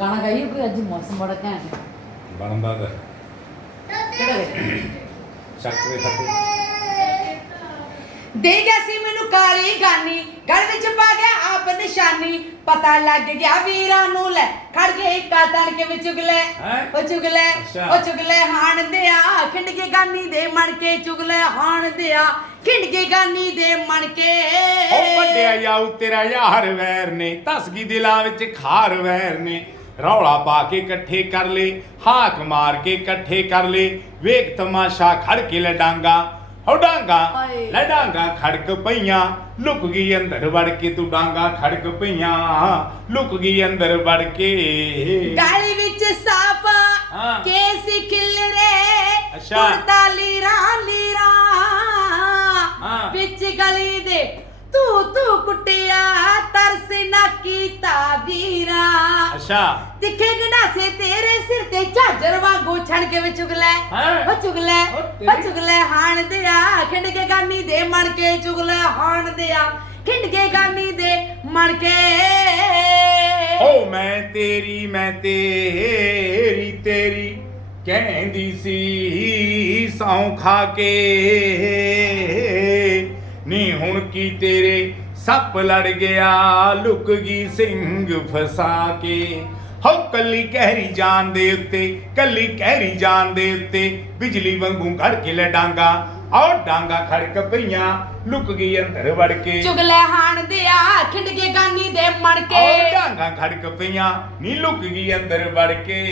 ਗਾਣਾ ਗਾਈਏ ਕੋਈ? ਅੱਜ ਮੌਸਮ ਬੜਾ ਘੈਂਟ ਹੈ। ਬਣਦਾ ਤਾਂ ਕਿਹੜਾ ਵੇ ਸ਼ੱਕ ਦੇ ਦੇ। ਗਿਆ ਸੀ ਮੈਨੂੰ ਕਾਲੀ ਗਾਨੀ ਗਲ ਵਿੱਚ ਪਾ ਗਿਆ ਆਪ ਨਿਸ਼ਾਨੀ। ਪਤਾ ਲੱਗ ਗਿਆ ਵੀਰਾਂ ਨੂੰ ਲੈ ਖੜ ਗਏ ਕਾ ਤਣ ਕੇ ਵਿੱਚ ਚੁਗਲੇ। ਹੈਂ? ਉਹ ਚੁਗਲੇ ਅੱਛਾ। ਉਹ ਚੁਗਲੇ ਹਾਣ ਦੇ ਆ ਖਿੰਡ ਕੇ ਗਾਨੀ ਦੇ ਮਣ ਕੇ ਚੁਗਲੇ ਹਾਣ ਦੇ ਆ ਖਿੰਡ ਕੇ ਗਾਨੀ ਦੇ ਮਣ ਕੇ। ਉਹ ਵੱਡਿਆ ਜਾਊ ਤੇਰਾ ਯਾਰ ਵੈਰ ਨੇ ਤਸਗੀ ਦਿਲਾਂ ਵਿੱਚ ਖਾਰ ਵੈਰ ਨੇ। ਰੌਲਾ ਪਾ ਕੇ ਇਕੱਠੇ ਕਰ ਲੇ ਹਾਕ ਮਾਰ ਕੇ ਇਕੱਠੇ ਕਰ ਲੇ ਵੇਖ ਤਮਾਸ਼ਾ ਖੜ ਕੇ ਲੈ ਡਾਂਗਾ ਹੋ ਡਾਂਗਾ ਹਾਏ। ਲੈ ਡਾਂਗਾ ਖੜਕ ਪਈਆਂ ਲੁਕ ਗਈ ਅੰਦਰ ਵੜ ਕੇ ਤੂੰ ਡਾਂਗਾ ਖੜਕ ਪਈਆਂ ਲੁਕ ਗਈ ਅੰਦਰ ਵੜ ਕੇ ਗਾਲੀ ਵਿੱਚ ਸਾਫ਼। ਕੇਸ ਖਿਲਰੇ ਅੱਛਾ। ਕੁੜਤਾ ਲੀਰਾਂ ਲੀਰਾਂ ਹਾਂ। ਵਿੱਚ ਗਲੀ ਦੇ ਤੂੰ ਤੂੰ ਕੁੱਟਿਆ ਅੱਛਾ। ਤਿੱਖੇ ਗੰਡਾਸੇ ਤੇਰੇ ਸਿਰ ਤੇ ਝਾਜਰ ਵਾਂਗੂ ਛਣ ਕੇ ਵਿੱਚ ਚੁਗਲੇ ਹੈਂ? ਉਹ ਚੁਗਲੇ ਉਹ ਤੇਰੀ- ਉਹ ਚੁਗਲੇ ਹਾਣ ਦਿਆ। ਖਿੰਡ ਕੇ ਗਾਨੀ ਦੇ ਮਣ ਕੇ ਚੁਗਲੇ ਹਾਣ ਦਿਆ। ਖਿੰਡ ਕੇ ਗਾਨੀ ਦੇ ਮਣ ਕੇ। ਓ ਮੈਂ ਤੇਰੀ ਮੈਂ ਤੇਰੀ ਤੇਰੀ ਕਹਿੰਦੀ ਸੀ ਸੌਂ ਖਾ ਕੇ। ਨੀ ਹੁਣ ਕੀ ਤੇਰੇ ਸੱਪ ਲੜ ਗਿਆ? ਲੁਕ ਗਈ ਸਿੰਘ ਫਸਾ ਕੇ। ਹੋ ਕੱਲੀ ਕਹਿਰੀ ਜਾਨ ਦੇ ਉੱਤੇ ਕੱਲੀ ਕਹਿਰੀ ਜਾਨ ਦੇ ਉੱਤੇ ਬਿਜਲੀ ਵਾਂਗੂ ਘੜ ਕੇ ਲੈ ਡਾਂਗਾ। ਆਓ ਡਾਂਗਾ ਖੜਕ ਪਈਆਂ ਲੁਕ ਗਈ ਅੰਦਰ ਵੜ ਕੇ। ਚੁਗਲੇ ਹਾਣ ਦਿਆ ਖਿੰਡ ਕੇ ਗਾਨੀ ਦੇ ਉਹ ਕੇ। ਡਾਂਗਾ ਖੜਕ ਪਈਆਂ ਨੀ ਲੁਕ ਗਈ ਅੰਦਰ ਵੜ ਕੇ।